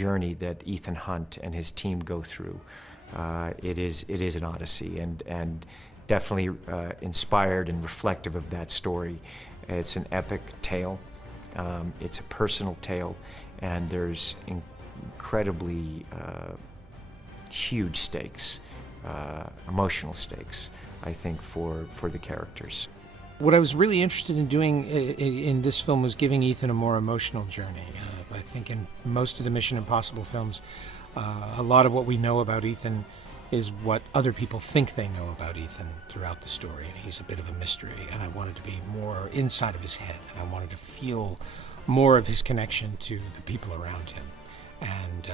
journey that Ethan Hunt and his team go through. It is an odyssey, and definitely inspired and reflective of that story. It's an epic tale. It's a personal tale, and there's incredibly huge stakes, emotional stakes, I think, for the characters. What I was really interested in doing in this film was giving Ethan a more emotional journey. I think in most of the Mission Impossible films, a lot of what we know about Ethan is what other people think they know about Ethan throughout the story, and he's a bit of a mystery, and I wanted to be more inside of his head, and I wanted to feel more of his connection to the people around him, and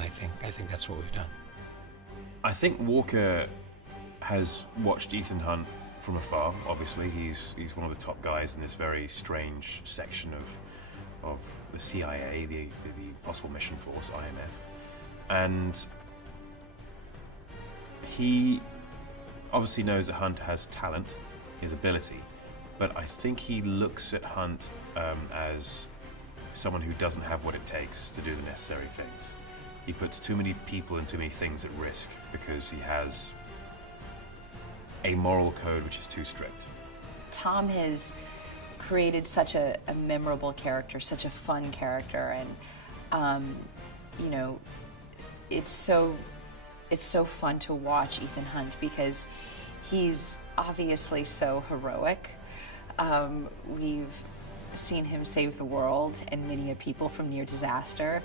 I think that's what we've done. I think Walker has watched Ethan Hunt from afar. Obviously, he's one of the top guys in this very strange section of the CIA, the Possible Mission Force, IMF, and he obviously knows that Hunt has talent, his ability, but I think he looks at Hunt as someone who doesn't have what it takes to do the necessary things. He puts too many people and too many things at risk because he has a moral code which is too strict. Tom has created such a memorable character, such a fun character, and you know, it's so fun to watch Ethan Hunt because he's obviously so heroic. We've seen him save the world and many a people from near disaster,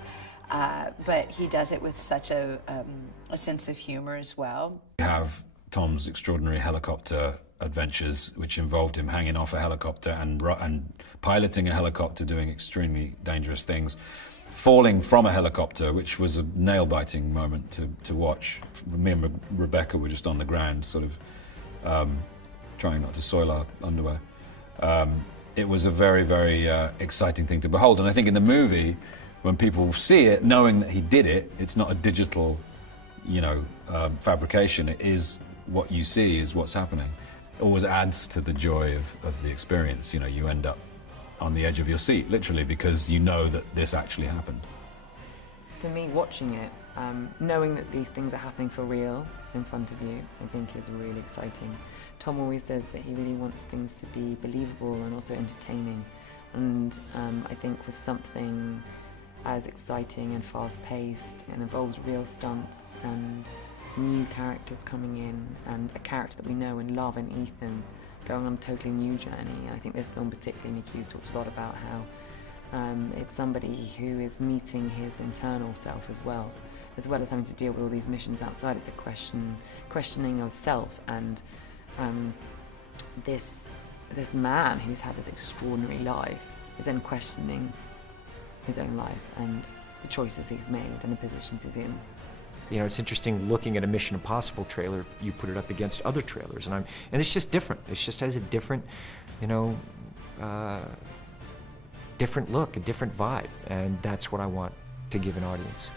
but he does it with such a sense of humor as well. We have Tom's extraordinary helicopter adventures, which involved him hanging off a helicopter and piloting a helicopter, doing extremely dangerous things, falling from a helicopter, which was a nail-biting moment to watch. Me and Rebecca were just on the ground, sort of trying not to soil our underwear. It was a very, very exciting thing to behold, and I think in the movie, when people see it, knowing that he did it, it's not a digital, fabrication. It is what you see is what's happening. It always adds to the joy of the experience. You end up on the edge of your seat, literally, because you know that this actually happened. For me, watching it, knowing that these things are happening for real in front of you, I think is really exciting. Tom always says that he really wants things to be believable and also entertaining. And I think with something as exciting and fast-paced and involves real stunts and new characters coming in and a character that we know and love in Ethan going on a totally new journey. And I think this film particularly, Mick Hughes talks a lot about how it's somebody who is meeting his internal self as well as having to deal with all these missions outside. It's a questioning of self, and this man who's had this extraordinary life is then questioning his own life and the choices he's made and the positions he's in. It's interesting looking at a Mission Impossible trailer. You put it up against other trailers, and it's just different. It just has a different, different look, a different vibe, and that's what I want to give an audience.